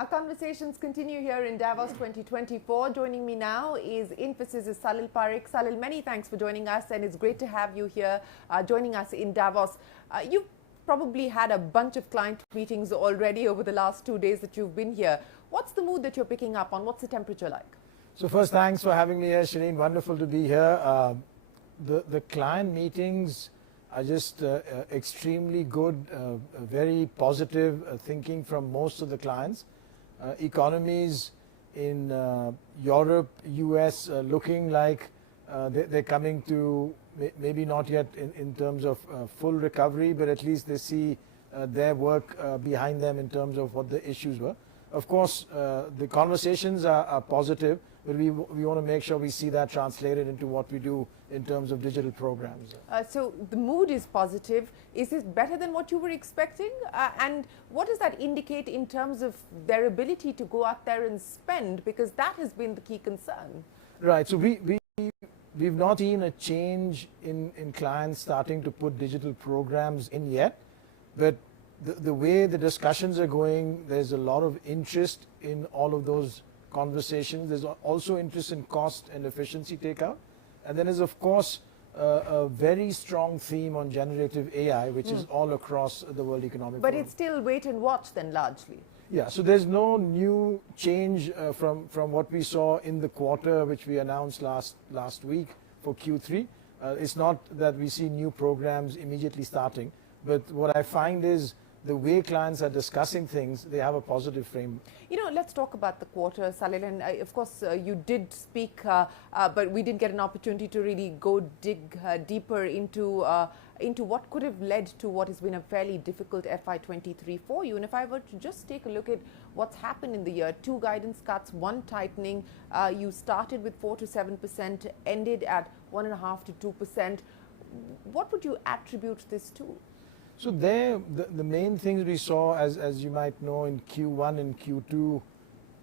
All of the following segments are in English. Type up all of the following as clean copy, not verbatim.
Our conversations continue here in Davos 2024. Joining me now is Infosys' Salil Parekh. Salil, many thanks for joining us, and it's great to have you here joining us in Davos. You've probably had a bunch of client meetings already over the last 2 days that you've been here. What's the mood that you're picking up on? What's the temperature like? So first, thanks for having me here, Shireen. Wonderful to be here. The client meetings are just extremely good, very positive thinking from most of the clients. Economies in Europe, US looking like they're coming to maybe not yet in terms of full recovery, but at least they see their work behind them in terms of what the issues were. Of course, the conversations are positive, but we want to make sure we see that translated into what we do in terms of digital programs. So the mood is positive. Is this better than what you were expecting? And what does that indicate in terms of their ability to go out there and spend? Because that has been the key concern. Right. So we've not seen a change in clients starting to put digital programs in yet, but the way the discussions are going, there's a lot of interest in all of those conversations. There's also interest in cost and efficiency takeout. And then there's, of course, a very strong theme on generative AI, which is all across the World Economic Forum. But it's still wait and watch then, largely. Yeah, so there's no new change from what we saw in the quarter, which we announced last week for Q3. It's not that we see new programs immediately starting, but what I find is the way clients are discussing things, they have a positive frame. You know, let's talk about the quarter, Salil. And of course, you did speak, but we didn't get an opportunity to really go dig deeper into what could have led to what has been a fairly difficult FY23 for you. And if I were to just take a look at what's happened in the year, 2 guidance cuts, 1 tightening, you started with 4 to 7%, ended at 1.5 to 2%. What would you attribute this to? So there, the main things we saw, as you might know, in Q1 and Q2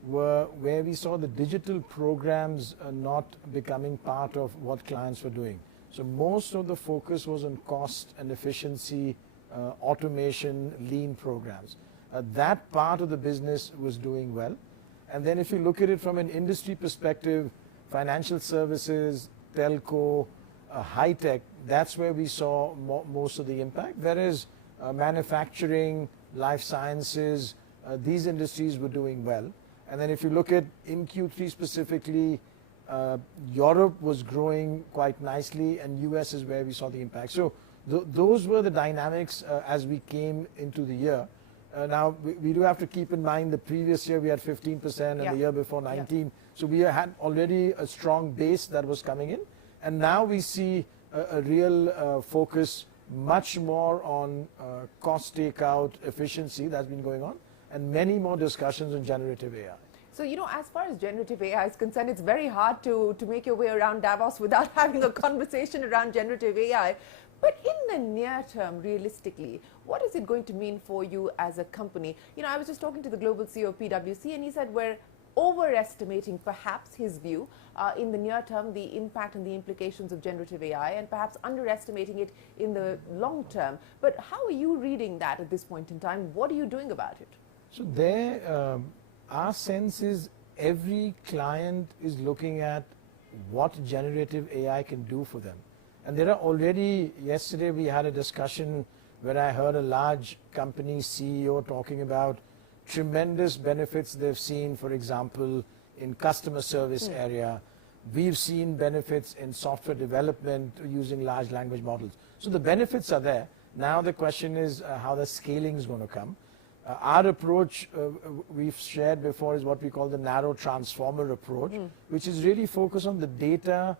were where we saw the digital programs not becoming part of what clients were doing. So most of the focus was on cost and efficiency, automation, lean programs. That part of the business was doing well. And then if you look at it from an industry perspective, financial services, telco, high tech, that's where we saw most of the impact. Whereas manufacturing, life sciences, these industries were doing well. And then if you look at in Q3 specifically, Europe was growing quite nicely, and US is where we saw the impact. So those were the dynamics as we came into the year. Now, we do have to keep in mind the previous year we had 15% and the year before 19%. Yeah. So we had already a strong base that was coming in. And now we see a real focus much more on cost takeout, efficiency that's been going on, and many more discussions on generative AI. So, you know, as far as generative AI is concerned, it's very hard to make your way around Davos without having a conversation around generative AI. But in the near term, realistically, what is it going to mean for you as a company? You know, I was just talking to the global CEO of PwC, and he said we're overestimating, perhaps his view, in the near term, the impact and the implications of generative AI, and perhaps underestimating it in the long term. But how are you reading that at this point in time? What are you doing about it? So there, our sense is every client is looking at what generative AI can do for them. And there are already, yesterday we had a discussion where I heard a large company CEO talking about tremendous benefits they've seen, for example, in customer service area. We've seen benefits in software development using large language models. So the benefits are there. Now the question is how the scaling is going to come. Our approach, we've shared before, is what we call the narrow transformer approach, which is really focused on the data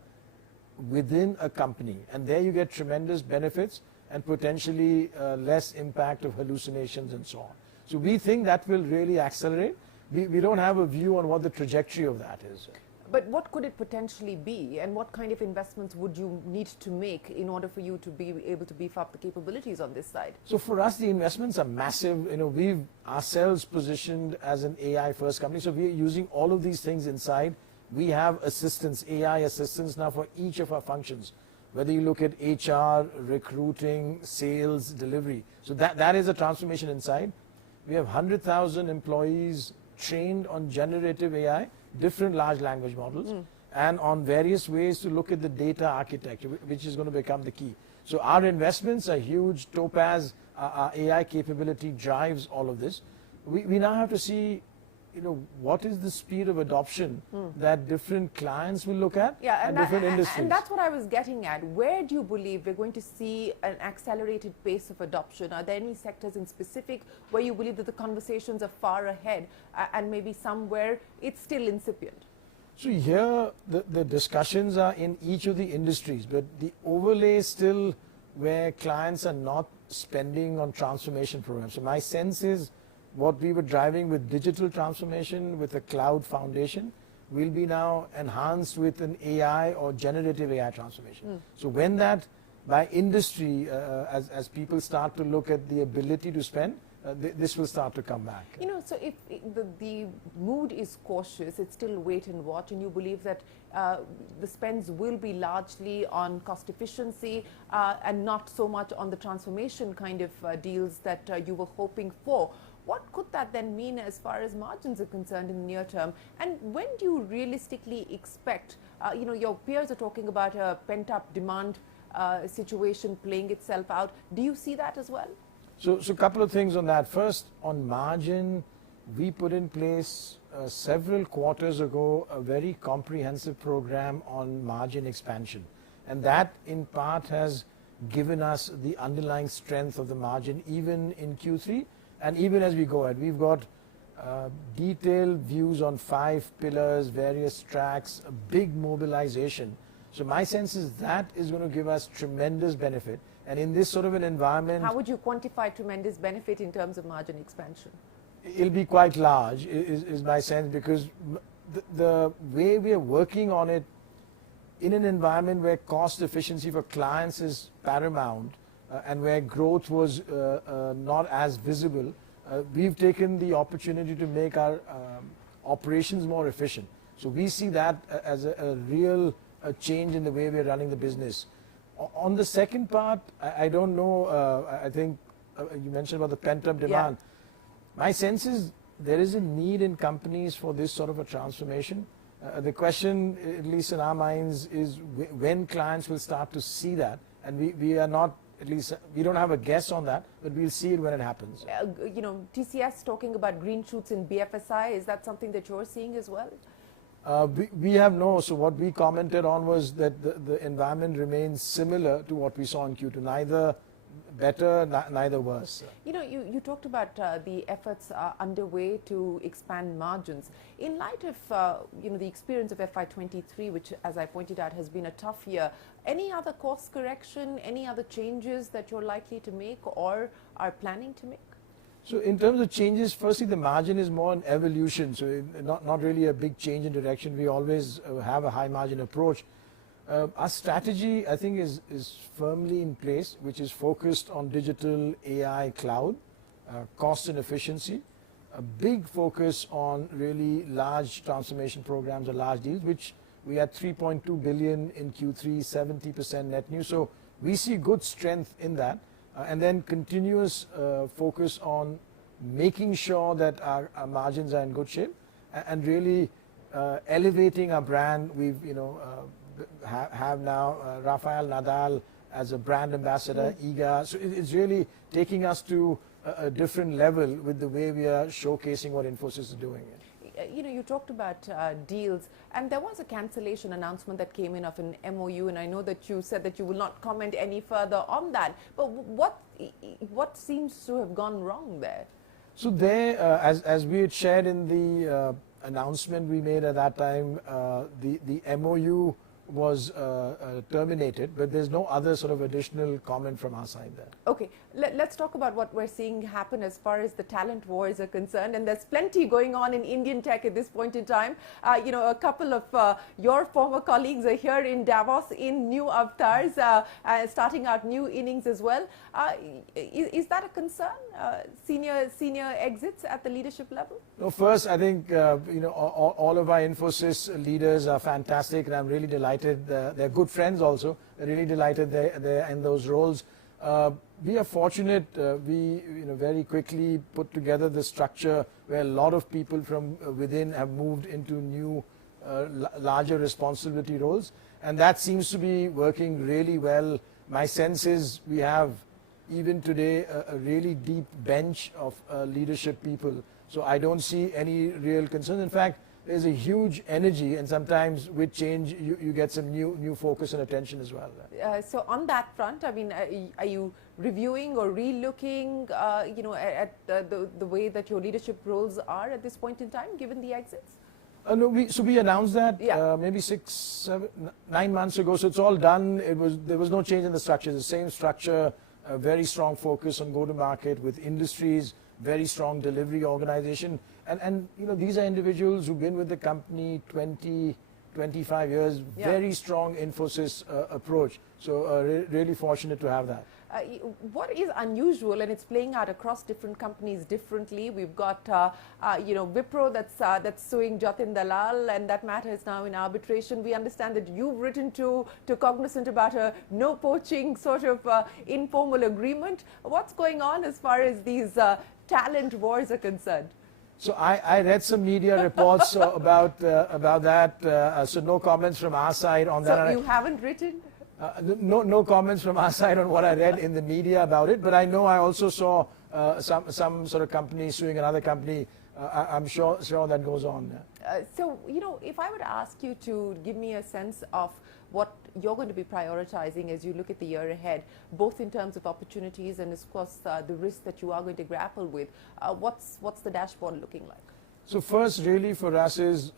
within a company. And there you get tremendous benefits and potentially less impact of hallucinations and so on. So we think that will really accelerate. We don't have a view on what the trajectory of that is. But what could it potentially be, and what kind of investments would you need to make in order for you to be able to beef up the capabilities on this side? So for us, the investments are massive. You know, we've ourselves positioned as an AI first company. So we're using all of these things inside. We have assistants, AI assistants now for each of our functions. Whether you look at HR, recruiting, sales, delivery. So that is a transformation inside. We have 100,000 employees trained on generative AI, different large language models, and on various ways to look at the data architecture, which is going to become the key. So our investments are huge. Topaz, our AI capability drives all of this. We now have to see, what is the speed of adoption that different clients will look at, and different industries. And that's what I was getting at. Where do you believe we're going to see an accelerated pace of adoption? Are there any sectors in specific where you believe that the conversations are far ahead, and maybe somewhere it's still incipient? So here, the discussions are in each of the industries, but the overlay is still where clients are not spending on transformation programs. So my sense is what we were driving with digital transformation, with a cloud foundation, will be now enhanced with an AI or generative AI transformation. So when that, by industry, as people start to look at the ability to spend, this will start to come back. So if the mood is cautious, it's still wait and watch, and you believe that the spends will be largely on cost efficiency and not so much on the transformation kind of deals that you were hoping for. What could that then mean as far as margins are concerned in the near term? And when do you realistically expect, your peers are talking about a pent-up demand situation playing itself out. Do you see that as well? So a couple of things on that. First, on margin, we put in place several quarters ago a very comprehensive program on margin expansion. And that in part has given us the underlying strength of the margin even in Q3 and even as we go ahead. We've got detailed views on 5 pillars, various tracks, a big mobilization. So my sense is that is going to give us tremendous benefit. And in this sort of an environment... How would you quantify tremendous benefit in terms of margin expansion? It'll be quite large, is my sense, because the way we are working on it in an environment where cost efficiency for clients is paramount and where growth was not as visible, we've taken the opportunity to make our operations more efficient. So we see that as a real change in the way we're running the business. On the second part, I don't know, I think you mentioned about the pent-up demand. Yeah. My sense is there is a need in companies for this sort of a transformation. The question, at least in our minds, is when clients will start to see that. And we are not, at least, we don't have a guess on that, but we'll see it when it happens. TCS talking about green shoots in BFSI, is that something that you're seeing as well? We have no. So what we commented on was that the environment remains similar to what we saw in Q2, neither better, neither worse. You talked about the efforts underway to expand margins. In light of the experience of FY23, which, as I pointed out, has been a tough year, any other course correction, any other changes that you're likely to make or are planning to make? So in terms of changes, firstly, the margin is more an evolution, so not really a big change in direction. We always have a high margin approach. Our strategy, I think, is firmly in place, which is focused on digital, AI, cloud, cost and efficiency, a big focus on really large transformation programs or large deals, which we had 3.2 billion in Q3, 70% net new. So we see good strength in that. And then continuous focus on making sure that our margins are in good shape and really elevating our brand. We've, have now Rafael Nadal as a brand ambassador, IGA. So it's really taking us to a different level with the way we are showcasing what Infosys is doing. You talked about deals, and there was a cancellation announcement that came in of an MOU, and I know that you said that you will not comment any further on that. But what seems to have gone wrong there? So there, as we had shared in the announcement we made at that time, the MOU was terminated, but there's no other sort of additional comment from our side there. Okay, let's talk about what we're seeing happen as far as the talent wars are concerned, and there's plenty going on in Indian tech at this point in time. A couple of your former colleagues are here in Davos in new avatars, starting out new innings as well. Is that a concern, senior exits at the leadership level? No, first, I think, all of our Infosys leaders are fantastic, and I'm really delighted. They're good friends also. I'm really delighted they're in those roles. We are fortunate. We very quickly put together the structure where a lot of people from within have moved into new, larger responsibility roles, and that seems to be working really well. My sense is we have even today a really deep bench of leadership people. So I don't see any real concern. In fact, there's a huge energy, and sometimes with change you get some new focus and attention as well. So on that front, I mean, are you reviewing or re-looking, at the way that your leadership roles are at this point in time, given the exits? No, we announced that maybe 6, 7, 9 months ago. So it's all done. There was no change in the structure. The same structure, a very strong focus on go-to-market with industries, very strong delivery organization, and these are individuals who've been with the company 20, 25 years. Very strong Infosys approach. So really fortunate to have that. What is unusual, and it's playing out across different companies differently. We've got Wipro that's suing Jatin Dalal, and that matter is now in arbitration. We understand that you've written to Cognizant about a no poaching sort of informal agreement. What's going on as far as these talent wars are concerned? So I read some media reports about that. So no comments from our side on that. So you haven't written? No comments from our side on what I read in the media about it, but I know I also saw some sort of company suing another company. I'm sure that goes on. So, if I were to ask you to give me a sense of what you're going to be prioritizing as you look at the year ahead, both in terms of opportunities and, of course, the risks that you are going to grapple with, what's the dashboard looking like? So first, really for us is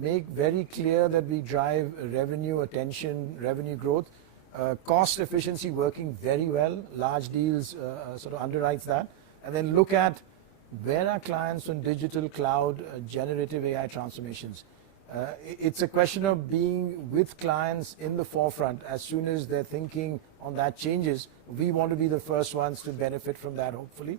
make very clear that we drive revenue, revenue growth, cost efficiency working very well. Large deals sort of underwrites that, and then look at where are clients on digital cloud, generative AI transformations. It's a question of being with clients in the forefront. As soon as their thinking on that changes, we want to be the first ones to benefit from that, hopefully.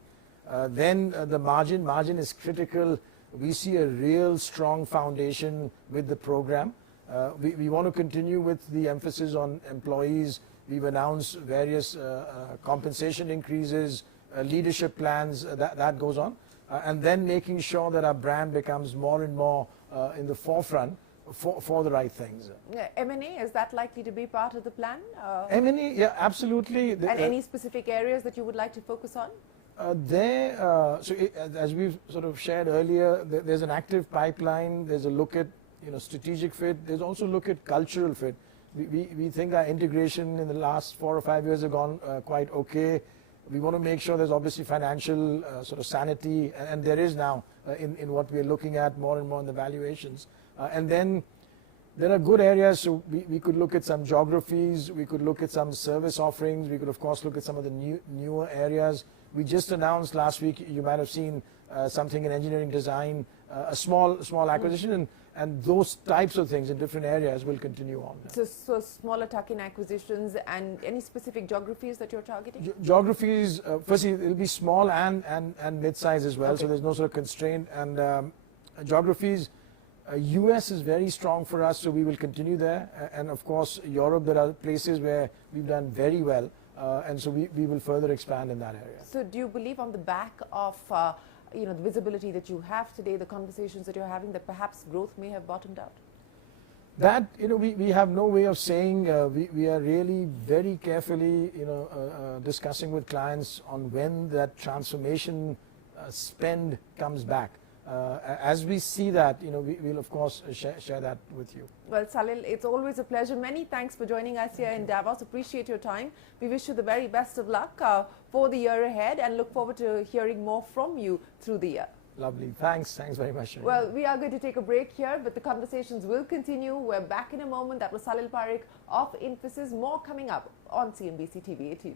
Then the margin is critical. We see a real strong foundation with the program. We want to continue with the emphasis on employees. We've announced various compensation increases, leadership plans, that goes on. And then making sure that our brand becomes more and more in the forefront for the right things. M&A, is that likely to be part of the plan? M&A, yeah, absolutely. And any specific areas that you would like to focus on? As we've sort of shared earlier, there's an active pipeline. There's a look at strategic fit. There's also a look at cultural fit. We think our integration in the last 4 or 5 years have gone quite okay. We want to make sure there's obviously financial sort of sanity, and there is now in what we're looking at more and more in the valuations. And then there are good areas, so we could look at some geographies, we could look at some service offerings, we could of course look at some of the newer areas. We just announced last week, you might have seen something in engineering design, a small acquisition, and those types of things in different areas will continue on. So smaller tuck-in acquisitions, and any specific geographies that you're targeting? Geographies, firstly, it'll be small and mid-size as well, so there's no sort of constraint. And geographies, US is very strong for us, so we will continue there. And of course, Europe, there are places where we've done very well, and so we will further expand in that area. So do you believe on the back of the visibility that you have today, the conversations that you're having, that perhaps growth may have bottomed out? That, we have no way of saying. We are really very carefully, discussing with clients on when that transformation spend comes back. As we see that, we'll of course share that with you. Well, Salil, it's always a pleasure. Many thanks for joining us here in Davos. Appreciate your time. We wish you the very best of luck for the year ahead, and look forward to hearing more from you through the year. Lovely. Thanks very much. Well, we are going to take a break here, but the conversations will continue. We're back in a moment. That was Salil Parekh of Infosys. More coming up on CNBC TV 18.